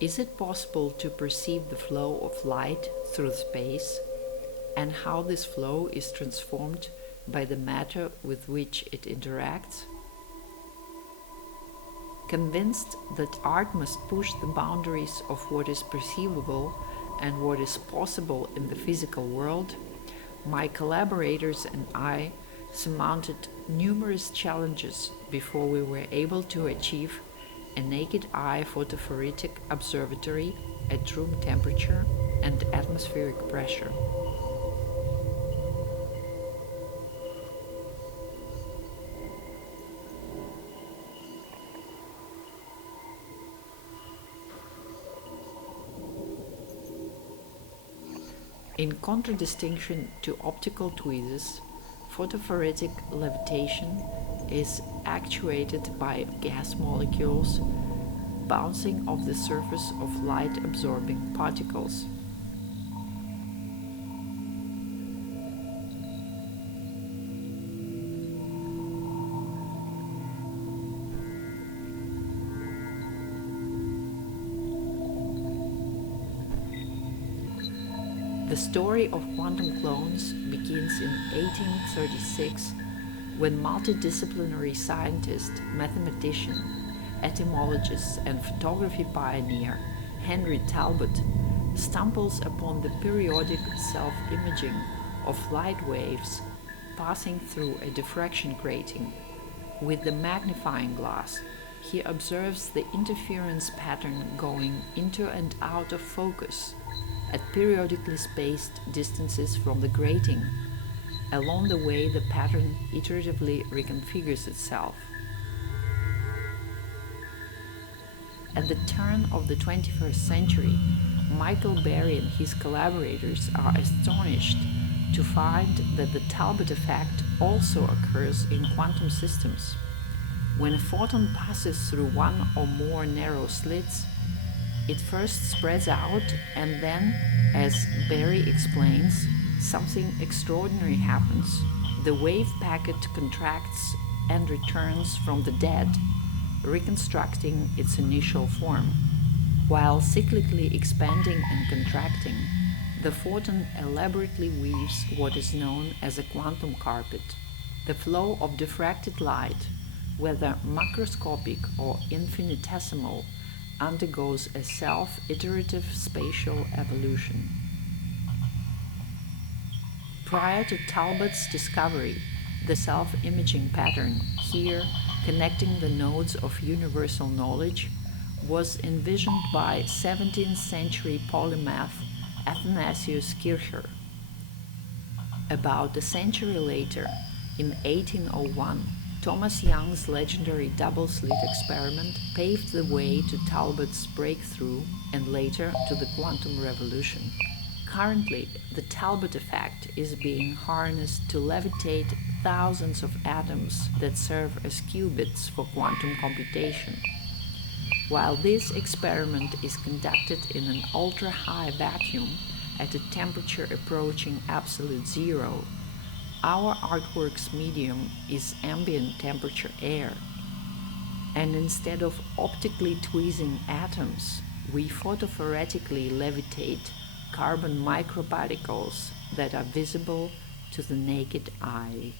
Is it possible to perceive the flow of light through space, and how this flow is transformed by the matter with which it interacts? Convinced that art must push the boundaries of what is perceivable and what is possible in the physical world, my collaborators and I surmounted numerous challenges before we were able to achieve a naked eye photophoretic observatory at room temperature and atmospheric pressure. In contradistinction to optical tweezers, photophoretic levitation is actuated by gas molecules bouncing off the surface of light-absorbing particles. The story of quantum clones begins in 1836 when multidisciplinary scientist, mathematician, etymologist and photography pioneer Henry Talbot stumbles upon the periodic self-imaging of light waves passing through a diffraction grating. With the magnifying glass, he observes the interference pattern going into and out of focus at periodically spaced distances from the grating. Along the way, the pattern iteratively reconfigures itself. At the turn of the 21st century, Michael Berry and his collaborators are astonished to find that the Talbot effect also occurs in quantum systems. When a photon passes through one or more narrow slits, it first spreads out and then, as Berry explains, something extraordinary happens. The wave packet contracts and returns from the dead, reconstructing its initial form. While cyclically expanding and contracting, the photon elaborately weaves what is known as a quantum carpet. The flow of diffracted light, whether macroscopic or infinitesimal, undergoes a self-iterative spatial evolution. Prior to Talbot's discovery, the self-imaging pattern, here connecting the nodes of universal knowledge, was envisioned by 17th century polymath Athanasius Kircher. About a century later, in 1801, Thomas Young's legendary double-slit experiment paved the way to Talbot's breakthrough and later to the quantum revolution. Currently, the Talbot effect is being harnessed to levitate thousands of atoms that serve as qubits for quantum computation. While this experiment is conducted in an ultra-high vacuum at a temperature approaching absolute zero, our artwork's medium is ambient temperature air, and instead of optically tweezing atoms, we photophoretically levitate carbon microparticles that are visible to the naked eye.